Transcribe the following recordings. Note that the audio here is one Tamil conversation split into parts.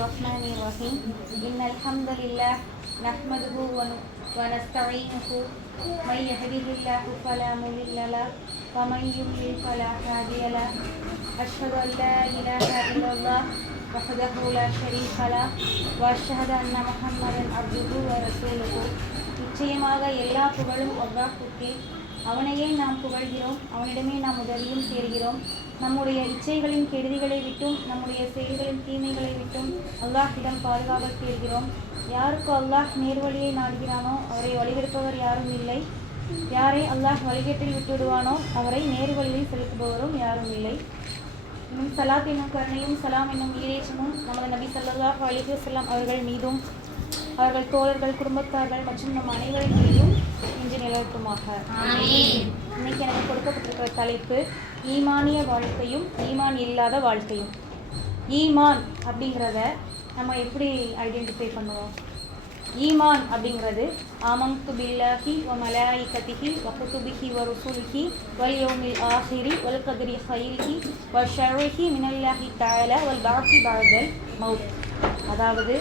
الرحمن الرحيم إن الحمد لله نحمده ونستعينه من يهده الله فلا مضل له ومن يضلل فلا هادي له أشهد أن لا إله إلا الله وحده لا شريك له وأشهد أن محمدا عبده ورسوله. நிச்சயமாக எல்லா புகழும் அல்லாஹ்வுக்கே. அவனையே நாம் புகழ்கிறோம், அவனிடமே நாம் உதவியும் தேடுகிறோம். நம்முடைய இச்சைகளின் கெடுதிகளை விட்டும் நம்முடைய செயல்களின் தீமைகளை விட்டும் அல்லாஹ்விடம் பாதுகாவல் தேடுகிறோம். யாருக்கு அல்லாஹ் நேர்வழியை நாடுகிறானோ அவரை வழிகெடுப்பவர் யாரும் இல்லை. யாரை அல்லாஹ் வழிகேட்டில் விட்டுவிடுவானோ அவரை நேர்வழியில் செலுத்துபவரும் யாரும் இல்லை. இன்னும் சலாத் என்னும் கருணையும் சலாம் என்னும் ஈரேச்சமும் நமது நபி ஸல்லல்லாஹு அலைஹி வஸல்லம் அவர்கள் மீதும் அவர்கள் தோழர்கள், குடும்பத்தார்கள் மற்றும் நம் அனைவரின் மீதும் இன்று நிலவட்டுமாக. இன்னைக்கு எனக்கு கொடுக்கப்பட்டிருக்கிற தலைப்பு ஈமானிய வாழ்க்கையும் ஈமான் இல்லாத வாழ்க்கையும். ஈமான் அப்படிங்கிறத நம்ம எப்படி ஐடென்டிஃபை பண்ணுவோம்? ஈமான் அப்படிங்கிறது ஆமன்து பில்லாஹி வ மலாயிகத்திஹி வ குதுபிஹி வ ருசுலிஹி வல் யௌமில் ஆஹிரி வல் கத்ரி ഖൈரிஹி வ ஷர்ரிஹி மினல்லாஹி தஆலா வல் பஅஸி பஅதல் மௌத். அதாவது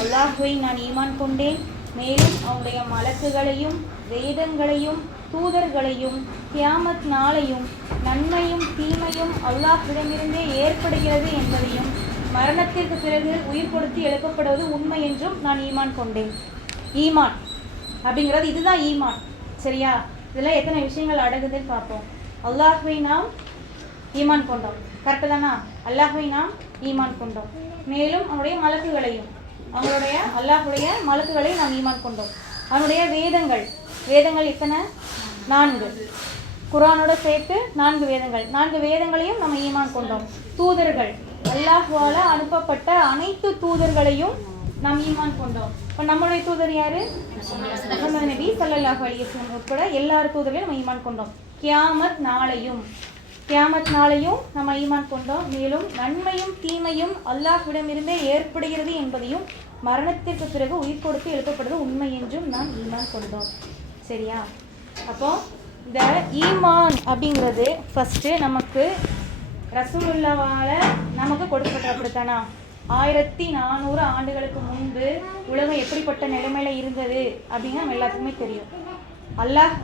அல்லாஹ்வை நான் ஈமான் கொண்டேன், மேலும் அவனுடைய மலக்குகளையும் வேதங்களையும் தூதர்களையும் கியாமத் நாளையும் நன்மையும் தீமையும் அல்லாஹ்விடமிருந்தே ஏற்படுகிறது என்பதையும் மரணத்திற்கு பிறகு உயிர் கொடுத்து எழுப்பப்படுவது உண்மை என்றும் நான் ஈமான் கொண்டேன். ஈமான் அப்படிங்கிறது இதுதான் ஈமான். சரியா? இதில் எத்தனை விஷயங்கள் அடங்குதுன்னு பார்ப்போம். அல்லாஹ்வை நாம் ஈமான் கொண்டோம், கரெக்டு தானா? அல்லாஹ்வை நாம் ஈமான் கொண்டோம், மேலும் அவனுடைய மலக்குகளையும் அல்லாஹுடைய மலக்குகளை நாம் ஈமான் கொண்டோம். அவனுடைய வேதங்கள் எத்தனை? 4. குர்ஆனோட சேர்த்து 4 வேதங்கள். 4 வேதங்களையும் நம்ம ஈமான் கொண்டோம். தூதர்கள், அல்லாஹ்வால அனுப்பப்பட்ட அனைத்து தூதர்களையும் நாம் ஈமான் கொண்டோம். இப்போ நம்மளுடைய தூதர் யாரு? முஹம்மது நபி ஸல்லல்லாஹு அலைஹி வஸல்லம் உட்பட எல்லா தூதர்களையும் நம்ம ஈமான் கொண்டோம். கியாமத் நாளையும் நம்ம ஈமான் கொண்டோம். மேலும் நன்மையும் தீமையும் அல்லாஹ்விடமிருந்தே ஏற்படுகிறது என்பதையும் மரணத்திற்கு பிறகு உயிர் கொடுத்து எழுப்பப்படுவது உண்மை என்றும் நாம் ஈமான் கொண்டோம். சரியா? அப்போ இந்த ஈமான் அப்படிங்கிறது ஃபஸ்ட்டு நமக்கு ரசூலுல்லாவால நமக்கு கொடுக்கப்பட்ட, அப்படித்தானா? 1400 ஆண்டுகளுக்கு முன்பு உலகம் எப்படிப்பட்ட நிலைமையில இருந்தது அப்படின்னு நம்ம எல்லாத்துக்குமே தெரியும். அல்லாஹ்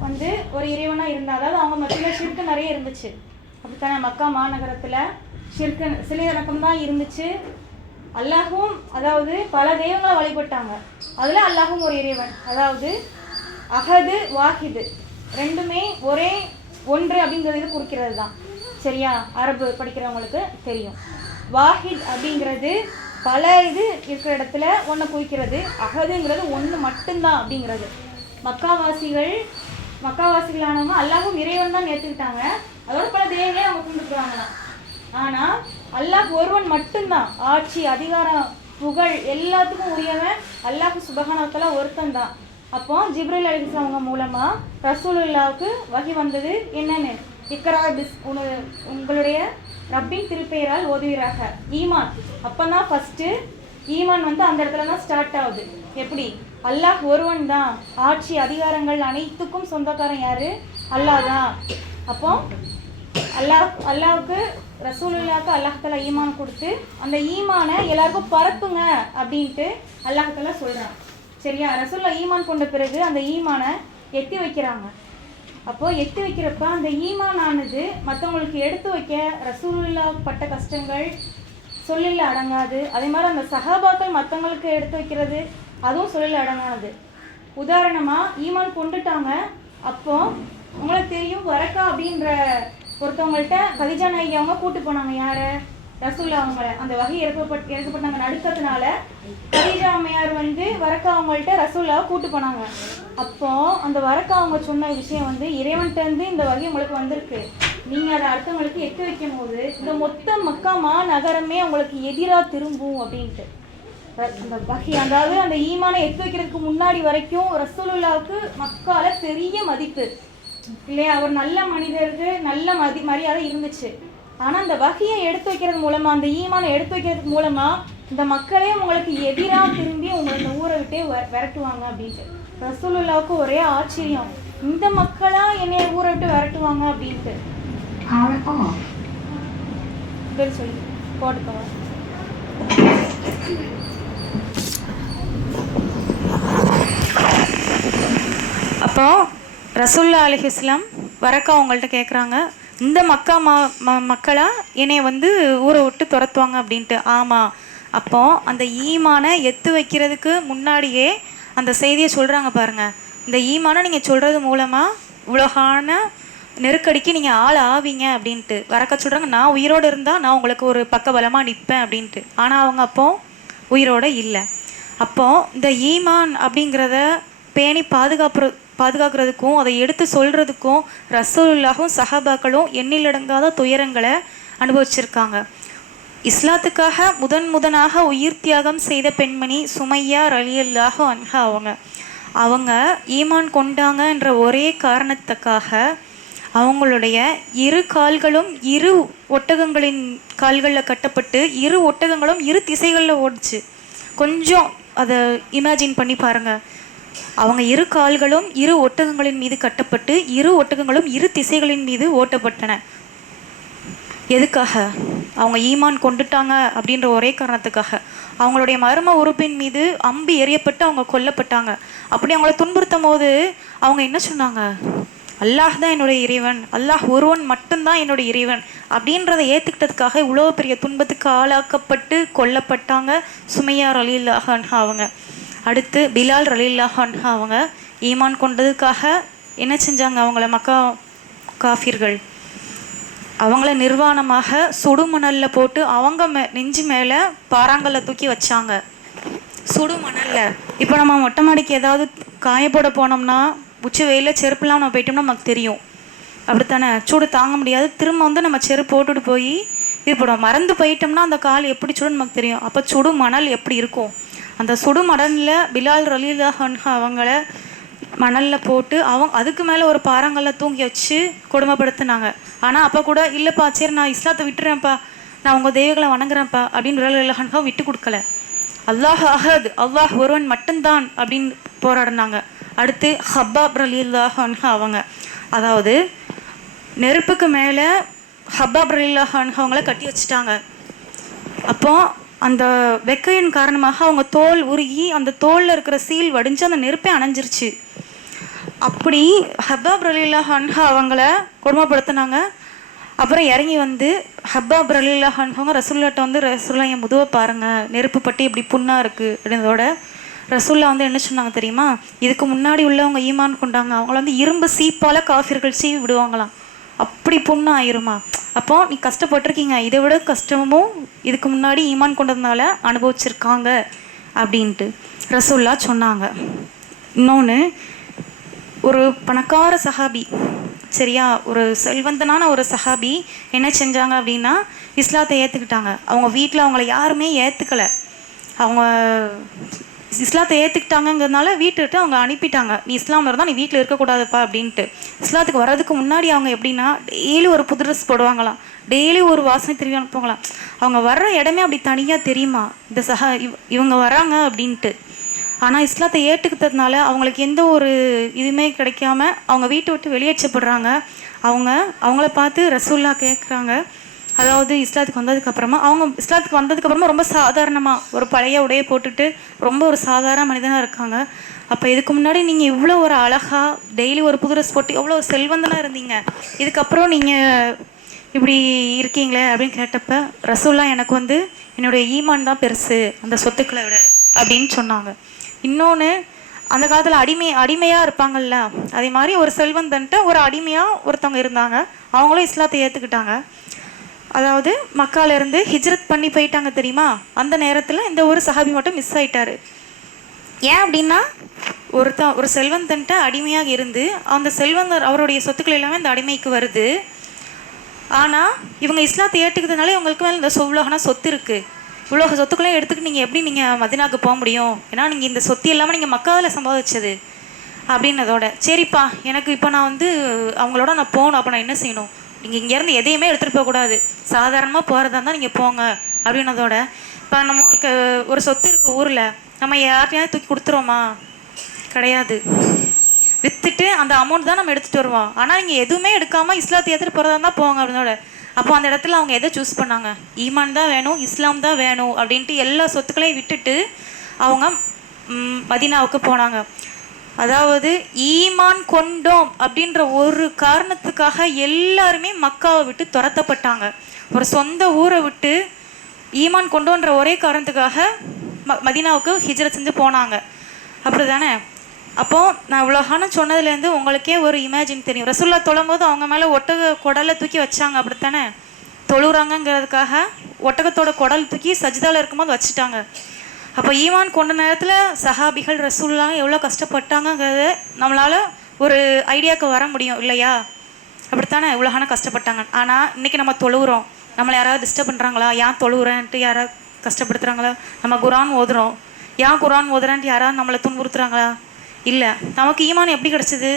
ஒரு இறைவனா இருந்தால், அதாவது அவங்க மத்தியில் ஷிர்க் நிறைய இருந்துச்சு, அப்படித்தானே? மக்கா மாநகரத்தில் ஷிர்க் சில இறக்கம் தான் இருந்துச்சு. அல்லாஹும் அதாவது பல தெய்வங்களை வழிபட்டாங்க. அதில் அல்லாஹும் ஒரு இறைவன், அதாவது அஹது வாஹிது ரெண்டுமே ஒரே ஒன்று அப்படிங்கிறது குறிக்கிறது தான். சரியா? அரபு படிக்கிறவங்களுக்கு தெரியும். வாஹித் அப்படிங்கிறது பல இது இருக்கிற இடத்துல ஒன்று குறிக்கிறது. அஹதுங்கிறது ஒன்று மட்டும்தான் அப்படிங்கிறது. மக்காவாசிகளானவங்க அல்லாஹும் இறைவன் தான் ஏற்றுக்கிட்டாங்க. அதோட பல தெய்வங்களே அவங்க கும்பிட்டுக்கிறாங்களாம். ஆனால் அல்லாஹ் ஒருவன் மட்டும்தான். ஆட்சி, அதிகாரம், புகழ் எல்லாத்துக்கும் உரியவன் அல்லாஹ் சுப்ஹானஹு வ தஆலா ஒருத்தன் தான். அப்போ ஜிப்ரீல் அலைஹிஸ்ஸலாம் அவங்க மூலமாக ரசூலுல்லாவுக்கு வஹி வந்தது என்னன்னு? இக்ரா பிஸ் உங்களுடைய ரப்பின் திருப்பெயரால் ஓதுவீராக. ஈமான் அப்போ தான் ஃபஸ்ட்டு ஈமான் அந்த இடத்துல தான் ஸ்டார்ட் ஆகுது. எப்படி? அல்லாஹ் ஒருவன் தான், ஆட்சி அதிகாரங்கள் அனைத்துக்கும் சொந்தக்காரன் யாரு? அல்லாஹ் தான். அப்போ அல்லாஹ்வுக்கு ரசூலுல்லாவுக்கு அல்லாஹ் தஆலா ஈமான் கொடுத்து அந்த ஈமானை எல்லாருக்கும் பரப்புங்க அப்படின்ட்டு அல்லாஹ் தஆலா சொல்கிறான். சரியா? ரசூலுல்லா ஈமான் கொண்ட பிறகு அந்த ஈமானை எத்தி வைக்கிறாங்க. அப்போது எத்தி வைக்கிறப்ப அந்த ஈமானானது மற்றவங்களுக்கு எடுத்து வைக்க ரசூலுல்லா பட்ட கஷ்டங்கள் சொல்லில் அடங்காது. அதே மாதிரி அந்த சஹாபாக்கள் மற்றவங்களுக்கு எடுத்து வைக்கிறது அதுவும் சொல்லில் அடங்காது. உதாரணமாக ஈமான் கொண்டுட்டாங்க. அப்போ உங்களுக்கு தெரியும், வரக்கா அப்படின்ற ஒருத்தவங்கள்ட்ட கதிஜா நாயகி அவங்க கூட்டு போனாங்க. யாரை? ரசூலுல்லா அவங்கள. அந்த வகை இறக்கப்பட்டாங்க நடுக்கத்தினால கதிஜா அம்மையார் வரக்கா அவங்கள்ட்ட ரசூலுல்லாவை கூட்டு போனாங்க. அப்போ அந்த வரக்கா அவங்க சொன்ன விஷயம் இறைவன்கிட்ட இந்த வகை உங்களுக்கு வந்திருக்கு, நீங்கள் அதை அடுத்தவங்களுக்கு எட்டு வைக்கும் போது இந்த மொத்த மக்கா மாநகரமே உங்களுக்கு எதிராக திரும்பும் அப்படின்ட்டு அந்த வகை, அதாவது அந்த ஈமானை எட்டு வைக்கிறதுக்கு முன்னாடி வரைக்கும் ரசூலுல்லாவுக்கு மக்கால பெரிய மதிப்பு இல்லையா? அவர் நல்ல மனிதருக்கு நல்ல மரியாதை இருந்துச்சு. ஆனால் அந்த வகையை எடுத்து வைக்கிறது மூலமாக, அந்த ஈமானை எடுத்து வைக்கிறதுக்கு மூலமாக இந்த மக்களே உங்களுக்கு எதிராக திரும்பி உங்களை இந்த ஊரை விட்டே விரட்டுவாங்க அப்படின்ட்டு ரசூலுல்லாவுக்கு ஒரே ஆச்சரியம். இந்த மக்களா என்னைய ஊரை விட்டு விரட்டுவாங்க அப்படின்ட்டு சொல்லி போட்டுக்கோங்க. அப்போ ரசூல்லா அலைஹிஸ்ஸலாம் வரக்கா அவங்கள்ட்ட கேட்குறாங்க, இந்த மக்களா என்னை வந்து ஊரை விட்டு துரத்துவாங்க அப்படின்ட்டு. ஆமாம். அப்போ அந்த ஈமானை எத்து வைக்கிறதுக்கு முன்னாடியே அந்த செய்தியை சொல்கிறாங்க பாருங்க. இந்த ஈமானை நீங்கள் சொல்கிறது மூலமாக உலகான நெருக்கடிக்கு நீங்கள் ஆள் ஆவீங்க அப்படின்ட்டு வரக்க சொல்கிறாங்க. நான் உயிரோடு இருந்தால் நான் உங்களுக்கு ஒரு பக்கபலமாக நிற்பேன் அப்படின்ட்டு. ஆனால் அவங்க அப்போ உயிரோடு இல்லை. அப்போது இந்த ஈமான் அப்படிங்கிறத பேணி பாதுகாக்கிறதுக்கும் அதை எடுத்து சொல்கிறதுக்கும் ரசூலுல்லாஹும் சஹாபாக்களும் எண்ணிலடங்காத துயரங்களை அனுபவிச்சிருக்காங்க. இஸ்லாத்துக்காக முதனாக உயிர் தியாகம் செய்த பெண்மணி சுமையா ரலியல்லாஹு அன்ஹா அவங்க ஈமான் கொண்டாங்கன்ற ஒரே காரணத்துக்காக அவங்களுடைய இரு கால்களும் இரு ஒட்டகங்களின் கால்களில் கட்டப்பட்டு இரு ஒட்டகங்களும் இரு திசைகளில் ஓடிச்சு. கொஞ்சம் அதை இமேஜின் பண்ணி பாருங்கள். அவங்க இரு கால்களும் இரு ஒட்டகங்களின் மீது கட்டப்பட்டு இரு ஒட்டகங்களும் இரு திசைகளின் மீது ஓட்டப்பட்டன. எதுக்காக? அவங்க ஈமான் கொண்டுட்டாங்க அப்படின்ற ஒரே காரணத்துக்காக. அவங்களுடைய மர்ம உறுப்பின் மீது அம்பு எறியப்பட்டு அவங்க கொல்லப்பட்டாங்க. அப்படி அவங்கள துன்புறுத்தும் போது அவங்க என்ன சொன்னாங்க? அல்லாஹ் தான் என்னுடைய இறைவன், அல்லாஹ் ஒருவன் மட்டும்தான் என்னுடைய இறைவன் அப்படின்றத ஏற்றுக்கிட்டதுக்காக இவ்வளோ பெரிய துன்பத்துக்கு ஆளாக்கப்பட்டு கொல்லப்பட்டாங்க சுமையா ரலியல்லாஹு அன்ஹா அவங்க. அடுத்து பிலால் ரலியல்லாஹு அன்ஹா அவங்க ஈமான் கொண்டதுக்காக என்ன செஞ்சாங்க? அவங்கள காஃபிர்கள் அவங்கள நிர்வாணமாக சுடுமணலில் போட்டு அவங்க நெஞ்சு மேலே பாறாங்கல்ல தூக்கி வச்சாங்க. சுடுமணலில். இப்போ நம்ம மொட்டை மாடிக்கு ஏதாவது காயப்போட போனோம்னா உச்சி வெயிலில் செருப்புலாம் நம்ம போயிட்டோம்னா நமக்கு தெரியும். அப்படித்தானே? சூடு தாங்க முடியாது. திரும்ப வந்து நம்ம செருப்பு போட்டுட்டு போய் இது போடுவோம். மறந்து போயிட்டோம்னா அந்த கால் எப்படி சுடுன்னு நமக்கு தெரியும். அப்போ சுடு மணல் எப்படி இருக்கும்? அந்த சுடு மணலில் பிலால் ரலியல்லாஹு அன்ஹு அவங்கள மணலில் போட்டு அதுக்கு மேலே ஒரு பாறாங்கல்ல தூங்கி வச்சு கொடுமைப்படுத்தினாங்க. ஆனால் அப்போ கூட இல்லைப்பா, சரி நான் இஸ்லாத்தை விட்டுறேன்ப்பா, நான் உங்கள் தெய்வங்களை வணங்குறேன்ப்பா அப்படின்னு ரலியல்லாஹு அன்ஹு விட்டு கொடுக்கல. அல்லாஹ் அஹத், அல்லாஹ் ஒருவன் மட்டும்தான் அப்படின்னு போராடினாங்க. அடுத்து ஹப்பாப் ரலியல்லாஹு அன்ஹு அவங்க, அதாவது நெருப்புக்கு மேலே ஹப்பாப் ரலியல்லாஹு அன்ஹு அவங்கள கட்டி வச்சுட்டாங்க. அப்போ அந்த வெக்கையின் காரணமாக அவங்க தோல் உருகி அந்த தோலில் இருக்கிற சீல் வடிஞ்சு அந்த நெருப்பே அணைஞ்சிருச்சு. அப்படி ஹப்பாப் ரலியல்லாஹு அன்ஹு அவங்கள கொடுமைப்படுத்தினாங்க. அப்புறம் இறங்கி வந்து ஹப்பாப் ரலியல்லாஹு அன்ஹு அவங்க ரசூலுல்லாஹ்ட்ட வந்து, ரசூலுல்லாஹ் என் முதுவை பாருங்கள், நெருப்பு பட்டி இப்படி புண்ணாக இருக்குது அப்படின்றதோட ரசூலுல்லாஹ் வந்து என்ன சொன்னாங்க தெரியுமா? இதுக்கு முன்னாடி உள்ளவங்க ஈமான் கொண்டாங்க, அவங்கள வந்து இரும்பு சீப்பால் காஃபிர்கள் சீவி விடுவாங்களாம். அப்படி புண்ணு ஆயிருமா? அப்போ நீ கஷ்டப்பட்டிருக்கீங்க, இதை விட கஷ்டமும் இதுக்கு முன்னாடி ஈமான் கொண்டதுனால அனுபவிச்சிருக்காங்க அப்படின்ட்டு ரசூலுல்லாஹ் சொன்னாங்க. இன்னொன்று, ஒரு பணக்கார சஹாபி, சரியா, ஒரு செல்வந்தனான ஒரு சஹாபி என்ன செஞ்சாங்க அப்படின்னா இஸ்லாத்தை ஏற்றுக்கிட்டாங்க. அவங்க வீட்டில் அவங்கள யாருமே ஏற்றுக்கலை. அவங்க இஸ்லாத்தை ஏற்றுக்கிட்டாங்கங்கிறதுனால வீட்டுக்கிட்ட அவங்க அனுப்பிட்டாங்க. நீ இஸ்லாம் இருந்தால் நீ வீட்டில் இருக்கக்கூடாதுப்பா அப்படின்ட்டு. இஸ்லாத்துக்கு வர்றதுக்கு முன்னாடி அவங்க எப்படின்னா டெய்லி ஒரு புது ட்ரெஸ் போடுவாங்களாம், டெய்லி ஒரு வாசனை திரும்பி அனுப்புவாங்களாம். அவங்க வர்ற இடமே அப்படி தனியாக தெரியுமா, இந்த இவங்க வராங்க அப்படின்ட்டு. ஆனால் இஸ்லாத்தை ஏற்றுக்கிட்டதுனால அவங்களுக்கு எந்த ஒரு இதுவுமே கிடைக்காம அவங்க வீட்டை விட்டு வெளியேற்றப்படுறாங்க. அவங்கள பார்த்து ரசூலுல்லாஹ் கேட்குறாங்க, அதாவது இஸ்லாத்துக்கு வந்ததுக்கப்புறமா ரொம்ப சாதாரணமாக ஒரு பழைய உடையை போட்டுட்டு ரொம்ப ஒரு சாதாரண மனிதனாக இருக்காங்க. அப்போ இதுக்கு முன்னாடி நீங்கள் இவ்வளோ ஒரு அழகாக டெய்லி ஒரு புது ட்ரெஸ் போட்டு எவ்வளோ ஒரு செல்வந்தனாக இருந்தீங்க, இதுக்கப்புறம் நீங்கள் இப்படி இருக்கீங்களே அப்படின்னு கேட்டப்ப ரசூலுல்லாஹ் எனக்கு வந்து என்னுடைய ஈமான் தான் பெருசு அந்த சொத்துக்களை விட அப்படின்னு சொன்னாங்க. இன்னொன்று, அந்த காலத்தில் அடிமையாக இருப்பாங்கள்ல, அதே மாதிரி ஒரு செல்வந்தன்ட்டு ஒரு அடிமையாக ஒருத்தவங்க இருந்தாங்க. அவங்களும் இஸ்லாத்தை ஏற்றுக்கிட்டாங்க. அதாவது மக்காலேருந்து ஹிஜ்ரத் பண்ணி போயிட்டாங்க தெரியுமா? அந்த நேரத்தில் இந்த ஒரு சஹாபி மட்டும் மிஸ் ஆகிட்டார். ஏன் அப்படின்னா ஒரு செல்வந்தன்ட்ட அடிமையாக இருந்து அந்த செல்வந்தர் அவருடைய சொத்துக்கள் எல்லாமே இந்த அடிமைக்கு வருது. ஆனால் இவங்க இஸ்லாத்தை ஏற்றுக்கிறதுனால இவங்களுக்கு மேலே இந்த உலகனா சொத்து இருக்குது. இவ்வளோ சொத்துக்களையும் எடுத்துக்கிட்டு நீங்கள் எப்படி நீங்கள் மதினாவுக்கு போக முடியும்? ஏன்னா நீங்கள் இந்த சொத்து இல்லாமல் நீங்கள் மக்காவில் சம்பாதிச்சது அப்படின்னதோட, சரிப்பா எனக்கு இப்போ நான் வந்து அவங்களோட நான் போகணும், அப்போ நான் என்ன செய்யணும்? நீங்கள் இங்கேருந்து எதையுமே எடுத்துகிட்டு போகக்கூடாது, சாதாரணமாக போகிறதா இருந்தால் நீங்கள் போங்க அப்படின்னதோட, இப்போ நம்மளுக்கு ஒரு சொத்து இருக்குது ஊரில், நம்ம யார்ட்டையாவது தூக்கி கொடுத்துருவோமா? கிடையாது. விற்றுட்டு அந்த அமௌண்ட் தான் நம்ம எடுத்துகிட்டு வருவோம். ஆனால் நீங்கள் எதுவுமே எடுக்காமல் இஸ்லாத்தை ஏற்றுட்டு போகிறதா இருந்தால் போங்க அப்படின்னோட, அப்போ அந்த இடத்துல அவங்க எதை சூஸ் பண்ணாங்க? ஈமான் தான் வேணும், இஸ்லாம் தான் வேணும் அப்படின்ட்டு எல்லா சொத்துக்களையும் விட்டுட்டு அவங்க மதீனாவுக்கு போனாங்க. அதாவது ஈமான் கொண்டோம் அப்படின்ற ஒரு காரணத்துக்காக எல்லாருமே மக்காவை விட்டு துரத்தப்பட்டாங்க. ஒரு சொந்த ஊரை விட்டு ஈமான் கொண்டோன்ற ஒரே காரணத்துக்காக மதீனாவுக்கு ஹிஜ்ரத் செஞ்சு போனாங்க. அப்படி தானே? அப்போது நான் இவ்வளோகான சொன்னதுலேருந்து உங்களுக்கே ஒரு இமேஜின் தெரியும். ரசூல்லா தொழும்போது அவங்க மேலே ஒட்டக குடலை தூக்கி வச்சாங்க, அப்படித்தானே? தொழுறாங்கங்கிறதுக்காக ஒட்டகத்தோட குடல் தூக்கி சஜிதாவில் இருக்கும்போது வச்சுட்டாங்க. அப்போ ஈமான் கொண்ட நேரத்தில் சஹாபிகள் ரசூலுல்லாஹ் எவ்வளோ கஷ்டப்பட்டாங்கங்கிறது நம்மளால் ஒரு ஐடியாவுக்கு வர முடியும் இல்லையா? அப்படித்தானே இவ்வளோகான கஷ்டப்பட்டாங்க. ஆனால் இன்றைக்கி நம்ம தொழுகிறோம், நம்மளை யாராவது டிஸ்டர்ப் பண்ணுறாங்களா? ஏன் தொழுகிறேன்ட்டு யாராவது கஷ்டப்படுத்துகிறாங்களா? நம்ம குரான் ஓதுறோம், ஏன் குரான் ஓதுறேன்ட்டு யாராவது நம்மளை துன்புறுத்துறாங்களா? இல்லை. நமக்கு ஈமான் எப்படி கிடச்சிது?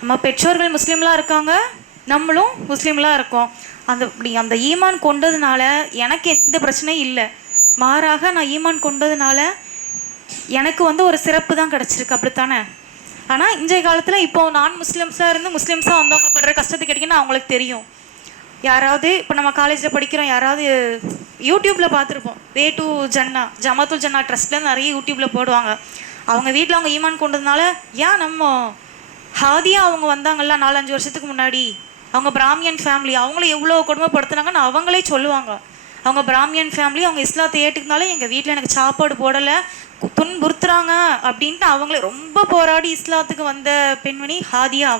நம்ம பெற்றோர்கள் முஸ்லீம்லாம் இருக்காங்க, நம்மளும் முஸ்லீம்லாம் இருக்கோம். அந்த ஈமான் கொண்டதுனால எனக்கு எந்த பிரச்சனையும் இல்லை. மாறாக நான் ஈமான் கொண்டதுனால எனக்கு ஒரு சிறப்பு தான் கிடச்சிருக்கு, அப்படித்தானே? ஆனால் இன்றைய காலத்தில் இப்போது நான் முஸ்லீம்ஸாக இருந்து முஸ்லீம்ஸாக வந்தவங்க படுற கஷ்டத்தை கேட்டிங்கன்னா அவங்களுக்கு தெரியும். யாராவது இப்போ நம்ம காலேஜில் படிக்கிறோம், யாராவது யூடியூப்பில் பார்த்துருப்போம், வே டு ஜன்னா, ஜமாத்துல் ஜன்னா ட்ரஸ்ட்டில் நிறைய யூடியூப்பில் போடுவாங்க. அவங்க வீட்டில் அவங்க ஈமான் கொண்டதுனால, ஏன் நம்ம ஹாதியாக அவங்க வந்தாங்கல்ல 4-5 வருஷத்துக்கு முன்னாடி, அவங்க பிராமியன் ஃபேமிலி, அவங்கள எவ்வளோ கொடுமைப்படுத்துனாங்கன்னு அவங்களே சொல்லுவாங்க. அவங்க பிராமியன் ஃபேமிலி, அவங்க இஸ்லாத்தை ஏற்றுக்குனால எங்கள் வீட்டில் எனக்கு சாப்பாடு போடலை, துன்புறுத்துறாங்க அப்படின்ட்டு அவங்களே ரொம்ப போராடி இஸ்லாத்துக்கு வந்த பெண்மணி ஹாதியா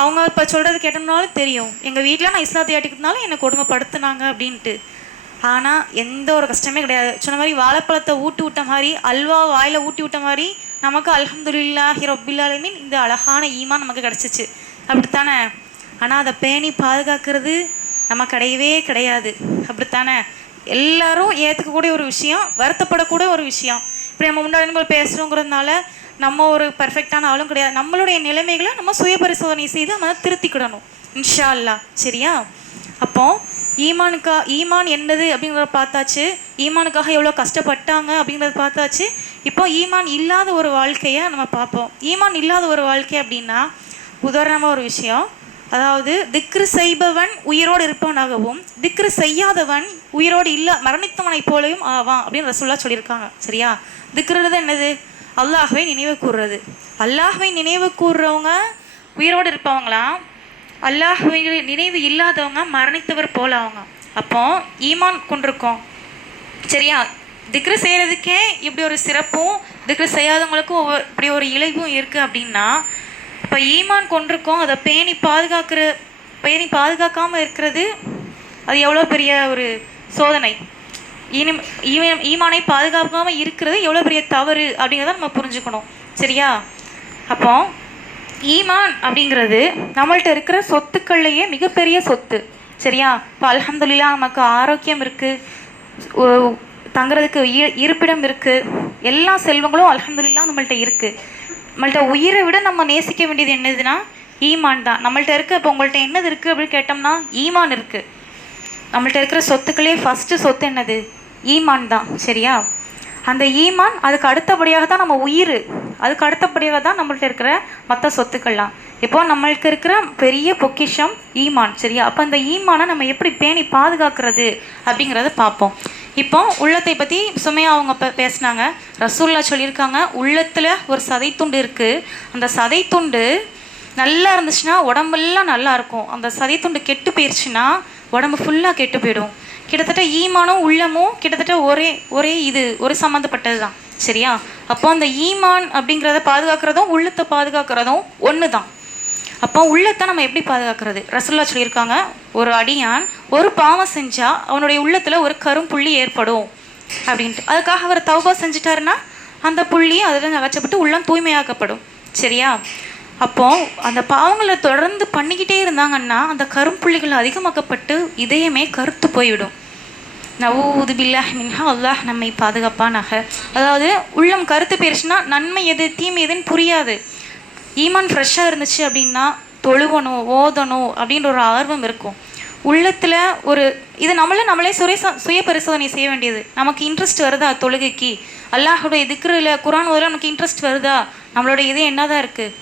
அவங்க இப்போ சொல்கிறது கேட்டோம்னாலும் தெரியும், எங்கள் வீட்டில் நான் இஸ்லாத்தை ஏற்றுக்கிறதுனால என்னை கொடுமைப்படுத்துனாங்க அப்படின்ட்டு. ஆனால் எந்த ஒரு கஷ்டமே கிடையாது. சொன்ன மாதிரி வாழைப்பழத்தை ஊட்டி விட்ட மாதிரி, அல்வா வாயில் ஊட்டி விட்ட மாதிரி நமக்கு அல்ஹம்துலில்லாஹி ரப்பில் ஆலமீன் இந்த அழகான ஈமான் நமக்கு கிடச்சிச்சு, அப்படித்தானே? ஆனால் அதை பேணி பாதுகாக்கிறது நம்ம கிடையவே கிடையாது, அப்படித்தானே? எல்லாரும் ஏற்றுக்கக்கூடிய ஒரு விஷயம், வருத்தப்படக்கூடிய ஒரு விஷயம். இப்படி நம்ம முன்னாடி பேசுகிறோங்கிறதுனால நம்ம ஒரு பர்ஃபெக்டான ஆளும் கிடையாது. நம்மளுடைய நிலைமைகளை நம்ம சுய பரிசோதனை செய்து நம்ம திருத்திக்கிடணும் இன்ஷா அல்லாஹ். சரியா? அப்போ ஈமான் என்னது அப்படிங்கிறத பார்த்தாச்சு, ஈமானுக்காக எவ்வளோ கஷ்டப்பட்டாங்க அப்படிங்கிறத பார்த்தாச்சு. இப்போ ஈமான் இல்லாத ஒரு வாழ்க்கையை நம்ம பார்ப்போம். ஈமான் இல்லாத ஒரு வாழ்க்கை அப்படின்னா, உதாரணமாக ஒரு விஷயம், அதாவது திக்ரு செய்பவன் உயிரோடு இருப்பவனாகவும் திக்ரு செய்யாதவன் உயிரோடு மரணித்தவனை போலவும் ஆவான் அப்படின்னு ரசூலுல்லாஹ் சொல்லியிருக்காங்க. சரியா? திக்ருறது என்னது? அல்லாஹ்வை நினைவு கூறுறது. அல்லாஹ்வை நினைவு கூறுறவங்க உயிரோடு இருப்பவங்களாம், அல்லாஹ்வை நினைவு இல்லாதவங்க மரணித்தவர் போல அவங்க. அப்போ ஈமான் கொண்டிருக்கோம், சரியா? திக்ரு செய்கிறதுக்கே இப்படி ஒரு சிறப்பும், திக்ரு செய்யாதவங்களுக்கும் இப்படி ஒரு இழைவும் இருக்குது அப்படின்னா, இப்போ ஈமான் கொண்டிருக்கோம், அதை பேணி பாதுகாக்காமல் இருக்கிறது அது எவ்வளோ பெரிய ஒரு சோதனை. ஈமானை பாதுகாக்காமல் இருக்கிறது எவ்வளோ பெரிய தவறு அப்படிங்கிறத நம்ம புரிஞ்சுக்கணும். சரியா? அப்போ ஈமான் அப்படிங்கிறது நம்மள்ட்ட இருக்கிற சொத்துக்கள்லையே மிகப்பெரிய சொத்து. சரியா? இப்போ அல்ஹம்துலில்லாஹ் நமக்கு ஆரோக்கியம் இருக்குது, தங்குறதுக்கு இருப்பிடம் இருக்குது, எல்லா செல்வங்களும் அல்ஹம்துலில்லாஹ் நம்மள்ட்ட இருக்குது. நம்மள்ட்ட உயிரை விட நம்ம நேசிக்க வேண்டியது என்னதுன்னா ஈமான் தான். நம்மள்ட்ட இருக்குது. இப்போ உங்கள்கிட்ட என்னது இருக்குது அப்படின்னு கேட்டோம்னா ஈமான் இருக்குது. நம்மள்ட்ட இருக்கிற சொத்துக்களே ஃபஸ்ட்டு சொத்து என்னது? ஈமான் தான். சரியா? அந்த ஈமான், அதுக்கு அடுத்தபடியாக தான் நம்ம உயிர், அதுக்கு அடுத்தபடியாக தான் நம்மள்ட்ட இருக்கிற மற்ற சொத்துக்கள்லாம். இப்போ நம்மளுக்கு இருக்கிற பெரிய பொக்கிஷம் ஈமான். சரியா? அப்போ அந்த ஈமானை நம்ம எப்படி பேணி பாதுகாக்கிறது அப்படிங்கிறத பார்ப்போம். இப்போ உள்ளத்தை பற்றி சுமையா அவங்க பேசினாங்க. ரசூலுல்லாஹ் சொல்லியிருக்காங்க, உள்ளத்தில் ஒரு சதைத்துண்டு இருக்குது, அந்த சதைத்துண்டு நல்லா இருந்துச்சுன்னா உடம்பெல்லாம் நல்லா இருக்கும், அந்த சதைத்துண்டு கெட்டு போயிடுச்சுன்னா உடம்பு ஃபுல்லாக கெட்டு போயிடும். கிட்டத்தட்ட ஈமானும் உள்ளமும் கிட்டத்தட்ட ஒரு சம்மந்தப்பட்டது தான். சரியா? அப்போ அந்த ஈமான் அப்படிங்கிறத பாதுகாக்கிறதும் உள்ளத்தை பாதுகாக்கிறதும் ஒன்று தான். அப்போ உள்ளத்தை நம்ம எப்படி பாதுகாக்கிறது? ரசூலுல்லாஹ் சொல்லியிருக்காங்க, ஒரு அடியான் ஒரு பாவம் செஞ்சால் அவனுடைய உள்ளத்தில் ஒரு கரும்புள்ளி ஏற்படும் அப்படின்ட்டு. அதுக்காக அவர் தௌபா செஞ்சிட்டாருன்னா அந்த புள்ளி அதில் அகற்றப்பட்டு உள்ளம் தூய்மையாக்கப்படும். சரியா? அப்போது அந்த பாவங்களை தொடர்ந்து பண்ணிக்கிட்டே இருந்தாங்கன்னா அந்த கரும்புள்ளிகள் அதிகமாக்கப்பட்டு இதயமே கருத்து போய்விடும். நவூது பில்லாஹ் மின்ஹா, அல்லாஹ் நம்மை பாதுகாப்பானாக. அதாவது உள்ளம் கருத்து போயிடுச்சுன்னா நன்மை எது தீமை எதுன்னு புரியாது. ஈமான் ஃப்ரெஷ்ஷாக இருந்துச்சு அப்படின்னா தொழுவணும், ஓதணும் அப்படின்ற ஒரு ஆர்வம் இருக்கும் உள்ளத்தில். இது நம்மளே சுய பரிசோதனை செய்ய வேண்டியது. நமக்கு இன்ட்ரெஸ்ட் வருதா தொழுகைக்கு? அல்லாஹுடைய திக்ருல குர்ஆன் ஓதல நமக்கு இன்ட்ரெஸ்ட் வருதா? நம்மளோட இதயம் என்னதான் இருக்குது?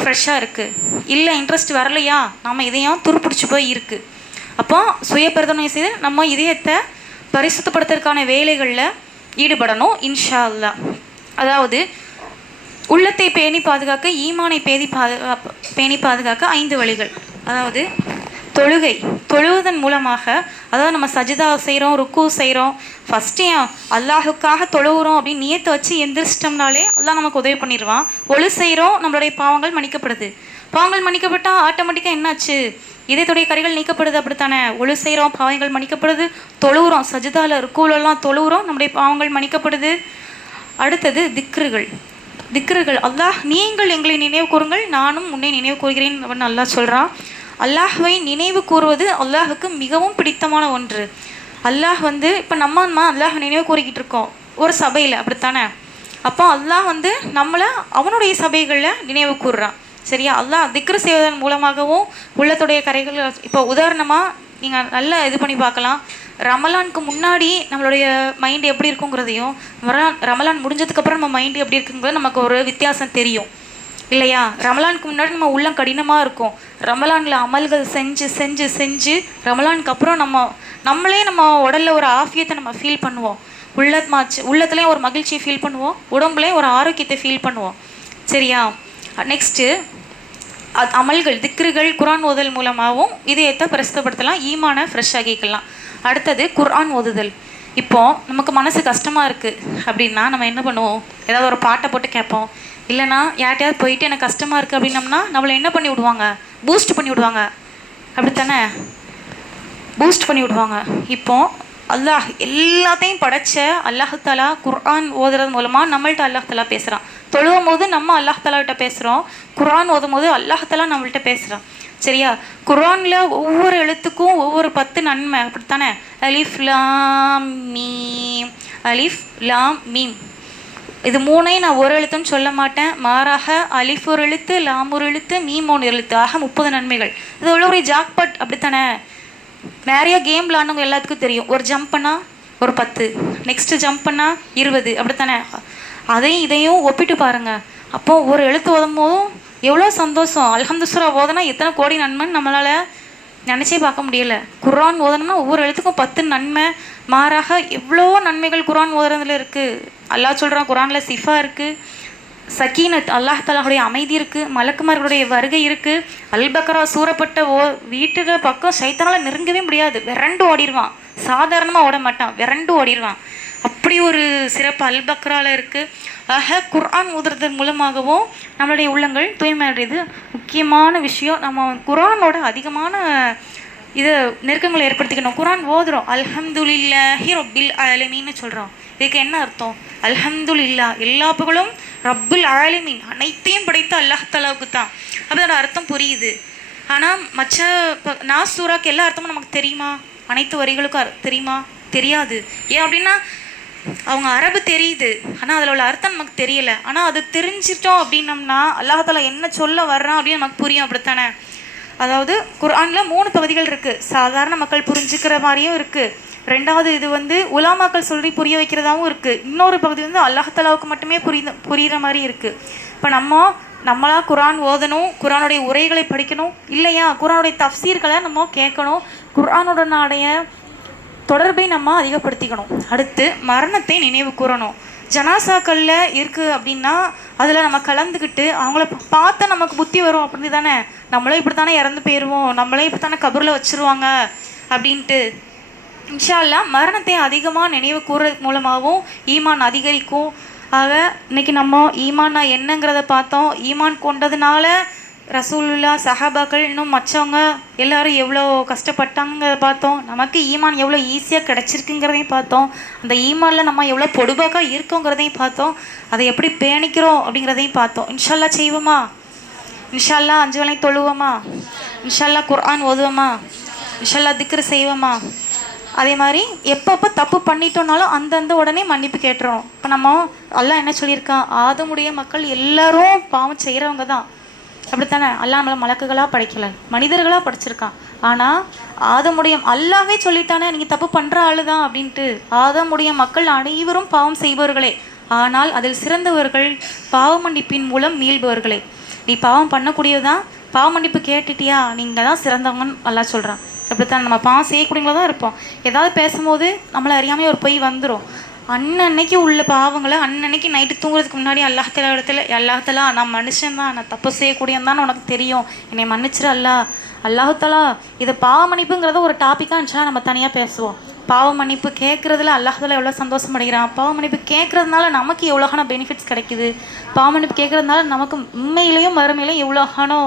ஃப்ரெஷ்ஷாக இருக்குது. இல்லை இன்ட்ரெஸ்ட் வரலையா? நம்ம இதையும் துருப்பிடிச்சி போய் இருக்குது. அப்போ சுய பரிதனை செய்து நம்ம இதயத்தை பரிசுத்தப்படுத்துறதுக்கான வேலைகளில் ஈடுபடணும் இன்ஷா அல்லாஹ். அதாவது உள்ளத்தை பேணி பாதுகாக்க, ஈமானை பேணி பாதுகாக்க 5 வழிகள். அதாவது தொழுவதன் மூலமாக, அதாவது நம்ம சஜிதா செய்கிறோம், ருக்கு செய்கிறோம், ஃபஸ்ட்டு அல்லாஹுக்காக தொழுகிறோம் அப்படின்னு நியத்தை வச்சு எந்திரிச்சிட்டோம்னாலே அல்லாஹ் நமக்கு உதவி பண்ணிடுவான். ஒழு செய்கிறோம், நம்மளுடைய பாவங்கள் மன்னிக்கப்படுது. பாவங்கள் மன்னிக்கப்பட்டால் ஆட்டோமேட்டிக்காக என்னாச்சு, இதயத்துடைய கரைகள் நீக்கப்படுது. அப்படித்தானே? ஒழு செய்கிறோம், பாவங்கள் மன்னிக்கப்படுது. தொழுகிறோம், சஜிதாவில் ருக்குலெல்லாம் தொழுகிறோம், நம்முடைய பாவங்கள் மன்னிக்கப்படுது. அடுத்தது திக்ருகள். அல்லாஹ் நீங்கள் எங்களை நினைவு கூறுங்கள், நானும் உன்னை நினைவு கூறுகிறேன் அப்படின்னு அல்லாஹ் சொல்கிறான். அல்லாஹ்வை நினைவு கூறுவது அல்லாஹுக்கு மிகவும் பிடித்தமான ஒன்று. அல்லாஹ் இப்போ நம்ம அல்லாஹ் நினைவு கூறிக்கிட்டு இருக்கோம் ஒரு சபையில், அப்படித்தானே? அப்போ அல்லாஹ் நம்மளை அவனுடைய சபைகளில் நினைவு கூறுறான். சரியா? அல்லாஹ் திக்ரு செய்வதன் மூலமாகவும் உள்ளத்துடைய கரைகள். இப்போ உதாரணமாக நீங்கள் நல்லா இது பண்ணி பார்க்கலாம். ரமலானுக்கு முன்னாடி நம்மளுடைய மைண்டு எப்படி இருக்குங்கிறதையும் ரமலான் முடிஞ்சதுக்கப்புறம் நம்ம மைண்டு எப்படி இருக்குங்கிறது நமக்கு ஒரு வித்தியாசம் தெரியும் இல்லையா? ரமலானுக்கு முன்னாடி நம்ம உள்ளம் கடினமாக இருக்கும். ரமலானில் அமல்கள் செஞ்சு ரமலானுக்கு அப்புறம் நம்ம உடலில் ஒரு ஆஃபியத்தை நம்ம ஃபீல் பண்ணுவோம். உள்ளத்துலேயும் ஒரு மகிழ்ச்சியை ஃபீல் பண்ணுவோம், உடம்புலேயும் ஒரு ஆரோக்கியத்தை ஃபீல் பண்ணுவோம். சரியா? நெக்ஸ்ட்டு அமல்கள், திக்ருகள், குர்ஆன் ஓதல் மூலமாகவும் இதயத்தை பிரசித்தப்படுத்தலாம், ஈமானை ஃப்ரெஷ் ஆகிக்கலாம். அடுத்தது குர்ஆன் ஓதுதல். இப்போது நமக்கு மனசு கஷ்டமாக இருக்குது அப்படின்னா நம்ம என்ன பண்ணுவோம்? ஏதாவது ஒரு பாட்டை போட்டு கேட்போம். இல்லைனா யார்ட்டையாவது போயிட்டு எனக்கு கஷ்டமாக இருக்குது அப்படின்னம்னா நம்மளை என்ன பண்ணி விடுவாங்க? பூஸ்ட் பண்ணி விடுவாங்க. அப்படித்தானே? பூஸ்ட் பண்ணி விடுவாங்க. இப்போது அல்லாஹ் எல்லாத்தையும் படைச்ச அல்லாஹாலா குர்ஆன் ஓதுறது மூலமாக நம்மள்ட்ட அல்லாஹாலா பேசுகிறான். தொழுவும் போது நம்ம அல்லாஹாலாவிட்ட பேசுகிறோம், குர்ஆன் ஓதும் போது அல்லாஹாலா நம்மள்ட்ட பேசுகிறான். சரியா? குர்ஆனில் ஒவ்வொரு எழுத்துக்கும் ஒவ்வொரு 10 நன்மை. அப்படித்தானே? அலிஃப் லாம் மீம். இது 3ஐயும் நான் ஒரு எழுத்துன்னு சொல்ல மாட்டேன். மாறாக அலிஃப் ஒரு எழுத்து, லாம் ஒரு எழுத்து, மீம் 1 எழுத்து, ஆக 30 நன்மைகள். இது எவ்வளோ ஒரு ஜாக்பாட். அப்படித்தானே? நிறைய கேம் விளாண்டவங்க எல்லாத்துக்கும் தெரியும். ஒரு ஜம்ப் பண்ணால் ஒரு 10, நெக்ஸ்ட்டு ஜம்ப் பண்ணால் 20. அப்படித்தானே? இதையும் ஒப்பிட்டு பாருங்கள். அப்போது ஒரு எழுத்து ஓதும் போதும் எவ்வளோ சந்தோஷம். அல்ஹம்து சூரா ஓதுனா எத்தனை கோடி நன்மைன்னு நம்மளால் நினச்சே பார்க்க முடியலை. குர்ஆன் ஓதணும்னா ஒவ்வொரு எழுத்துக்கும் 10 நன்மை. மாறாக எவ்வளோ நன்மைகள் குர்ஆன் ஓதுறதுல இருக்குது. அல்லாஹ் சொல்கிறான், குர்ஆனில் சிஃபா இருக்குது, சக்கீனத் அல்லாஹ் தஆலாவுடைய அமைதி இருக்குது, மலக்குமார்களுடைய வருகை இருக்குது. அல்பக்கரா சூறப்பட்ட வீட்டுக்கு பக்கம் சைத்தானால் நெருங்கவே முடியாது, விரண்டு ஓடிடுவான். சாதாரணமாக ஓட மாட்டான், விரண்டு ஓடிடுவான். அப்படி ஒரு சிறப்பு அல்பக்ராவில் இருக்குது. ஆக குர்ஆன் ஓதுறதன் மூலமாகவும் நம்மளுடைய உள்ளங்கள் தூய்மையடைது. முக்கியமான விஷயம், நம்ம குர்ஆனோட அதிகமான இதை நெருக்கங்களை ஏற்படுத்திக்கணும். குர்ஆன் ஓதுறோம், அல்ஹம்துலில்லாஹி ரப்பில் ஆலமீன்னு சொல்கிறோம். இதுக்கு என்ன அர்த்தம்? அல்ஹம்துலில்லா, எல்லா புகழும் ரப்புல் ஆலமீன், அனைத்தையும் படைத்த அல்லாஹ் தஆலாவுக்கு தான். அப்போ அதோட அர்த்தம் புரியுது. ஆனால் மற்ற நாஸ் சூறாக்கு எல்லா அர்த்தமும் நமக்கு தெரியுமா? அனைத்து வரிகளுக்கும் தெரியுமா? தெரியாது. ஏன் அப்படின்னா அவங்க அரபு தெரியுது, ஆனால் அதில் உள்ள அர்த்தம் நமக்கு தெரியலை. ஆனால் அது தெரிஞ்சிட்டோம் அப்படின்னம்னா அல்லாஹ் தஆலா என்ன சொல்ல வர்றான் அப்படின்னு நமக்கு புரியும். அப்படித்தானே? அதாவது குர்ஆனில் 3 பகுதிகள் இருக்குது. சாதாரண மக்கள் புரிஞ்சுக்கிற மாதிரியும் இருக்குது. ரெண்டாவது இது உலாமாக்கள் சொல்லி புரிய வைக்கிறதாகவும் இருக்குது. இன்னொரு பகுதி அல்லாஹ் தஆலாவுக்கு மட்டுமே புரிகிற மாதிரி இருக்குது. இப்போ நம்மளா குர்ஆன் ஓதணும், குர்ஆனுடைய உரைகளை படிக்கணும் இல்லையா? குர்ஆனுடைய தஃப்சீர்களை நம்ம கேட்கணும், குர்ஆனுடனாடைய தொடர்பை நம்ம அதிகப்படுத்திக்கணும். அடுத்து மரணத்தை நினைவு கூறணும். ஜனாசாக்களில் இருக்குது அப்படின்னா அதில் நம்ம கலந்துக்கிட்டு அவங்கள பார்த்தா நமக்கு புத்தி வரும். அப்படி தானே? நம்மளும் இப்படி தானே இறந்து போயிடுவோம், நம்மளே இப்படி தானே கபரில் வச்சுருவாங்க அப்படின்ட்டு. இன்ஷா அல்லாஹ் மரணத்தை அதிகமாக நினைவு கூறுறது மூலமாகவும் ஈமான் அதிகரிக்கும். ஆக இன்றைக்கி நம்ம ஈமான்னா என்னங்கிறத பார்த்தோம். ஈமான் கொண்டதுனால ரசூலுல்லாஹ், சஹாபாக்கள், இன்னும் மற்றவங்க எல்லோரும் எவ்வளோ கஷ்டப்பட்டாங்கிறத பார்த்தோம். நமக்கு ஈமான் எவ்வளோ ஈஸியாக கிடச்சிருக்குங்கிறதையும் பார்த்தோம். அந்த ஈமானில் நம்ம எவ்வளோ பொடுபாக இருக்கோங்கிறதையும் பார்த்தோம். அதை எப்படி பேணிக்கிறோம் அப்படிங்கிறதையும் பார்த்தோம். இன்ஷா அல்லாஹ் செய்வோமா? இன்ஷா அல்லாஹ் 5 வேளை தொழுவோமா? இன்ஷா அல்லாஹ் குர்ஆன் ஓதுவோமா? இன்ஷா அல்லாஹ் திக்ரு செய்வோமா? அதே மாதிரி எப்பப்போ தப்பு பண்ணிட்டோம்னாலும் அந்தந்த உடனே மன்னிப்பு கேட்டுறோம். இப்போ நம்ம அல்லாஹ் என்ன சொல்லியிருக்கான்? ஆதமுடைய மக்கள் எல்லாரும் பாவம் செய்கிறவங்க தான். அப்படித்தானே? அல்லாஹ் நம்மளை மலக்குகளாக படைக்கலை, மனிதர்களாக படைச்சிருக்கான். ஆனால் ஆதமுடைய அல்லாவே சொல்லிட்டானே நீங்கள் தப்பு பண்ணுற ஆளு தான் அப்படின்ட்டு. ஆதமுடைய மக்கள் அனைவரும் பாவம் செய்பவர்களே, ஆனால் அதில் சிறந்தவர்கள் பாவ மன்னிப்பின் மூலம் மீள்பவர்களே. நீ பாவம் பண்ணக்கூடியதான், பாவ மன்னிப்பு கேட்டுட்டியா, நீங்கள் தான் சிறந்தவங்கன்னு அல்லாஹ் சொல்கிறான். அப்படித்தான் நம்ம பாவம் செய்யக்கூடியவங்களா தான் இருப்போம். ஏதாவது பேசும்போது நம்மளை அறியாமல் ஒரு பொய் வந்துடும். அன்னன்னைக்கு உள்ள பாவங்களை அன்னன்னைக்கு நைட்டு தூங்குறதுக்கு முன்னாடி அல்லாஹ்தஆலா இடத்துல, அல்லாஹ்தஆலா நான் மனுஷன்தான், நான் தப்பு செய்யக்கூடியதான் உனக்கு தெரியும், என்னை மன்னிச்சிரு அல்லாஹ்தஆலா. இதை பாவ மன்னிப்புங்கிறத ஒரு டாப்பிக்காக இருந்துச்சுன்னா நம்ம தனியாக பேசுவோம். பாவ மன்னிப்பு கேட்குறதுல அல்லாஹ்தஆலா எவ்வளோ சந்தோஷம் அடைகிறான், பாவ மன்னிப்பு கேட்குறதுனால நமக்கு எவ்வளோகான பெனிஃபிட்ஸ் கிடைக்குது, பாவ மன்னிப்பு கேட்குறதுனால நமக்கு உண்மையிலையும் மறுமையிலையும் எவ்வளோகானோ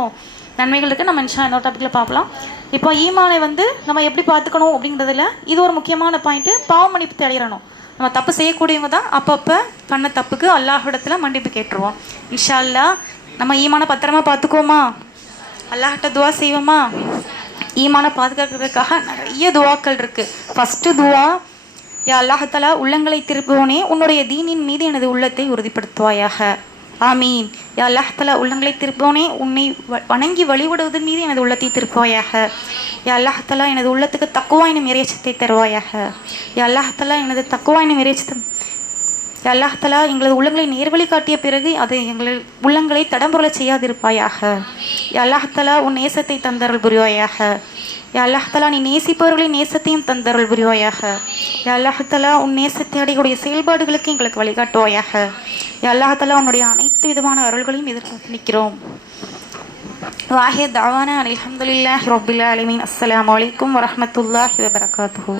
நன்மைகள் இருக்குது. நம்ம இன்ஷா இன்னொரு டாப்பிக்கில் பார்க்கலாம். இப்போ ஈமானை நம்ம எப்படி பார்த்துக்கணும் அப்படிங்கிறதுல இது ஒரு முக்கியமான பாயிண்ட்டு. பாவ மன்னிப்பு தேடிடணும். நம்ம தப்பு செய்யக்கூடியவங்க தான் அப்பப்போ பண்ண தப்புக்கு அல்லாஹ்விடத்தில் மன்னிப்பு கேட்டுருவோம். இன்ஷா அல்லாஹ் நம்ம ஈமானை பத்திரமா பார்த்துக்குவோமா, அல்லாஹ்கிட்ட துவா செய்வோமா. ஈமானை பாதுகாக்கிறதுக்காக நிறைய துவாக்கள் இருக்குது. ஃபஸ்ட்டு துவா, யா அல்லாஹ்தஆலா உள்ளங்களை திருப்புவோனே உன்னுடைய தீனின் மீது எனது உள்ளத்தை உறுதிப்படுத்துவாயாக. ஆமீன். யா அல்லாஹ்தஆலா உள்ளங்களை திருப்புவோனே உன்னை வணங்கி வழிபடுவதன் மீது எனது உள்ளத்தை திருப்புவாயாக. யா அல்லாஹ்தஆலா எனது உள்ளத்துக்கு தக்குவா எனும் இறைச்சத்தை தருவாயாக. யா அல்லாஹ்தஆலா எனது தக்குவா எனும் இறைச்சத்தை, யா அல்லாஹ்தஆலா எங்களது உள்ளங்களை நேர்வழி காட்டிய பிறகு அது எங்கள் உள்ளங்களை தடம்புரள செய்யாதிருப்பாயாக. யா அல்லாஹ்தஆலா உன் நேசத்தை தந்தருள் புரிவாயாக. யா அல்லாஹ்தஆலா நீ நேசிப்பவர்களின் நேசத்தையும் தந்தருள் புரிவாயாக. யா அல்லாஹ்தஆலா உன் நேசத்தை அடையக்கூடிய செயல்பாடுகளுக்கு எங்களுக்கு வழிகாட்டுவாயாக. யா அல்லாஹ்தஆலா உன்னுடைய அனைத்து விதமான அருள்களையும் எதிர்பார்த்து நிற்கிறோம். வாஹிர் தஅவானா அல்ஹம்துலில்லாஹி ரப்பில் ஆலமீன். அஸ்ஸலாமு அலைக்கும் வரஹ்மத்துல்லாஹி வபரகாத்துஹு.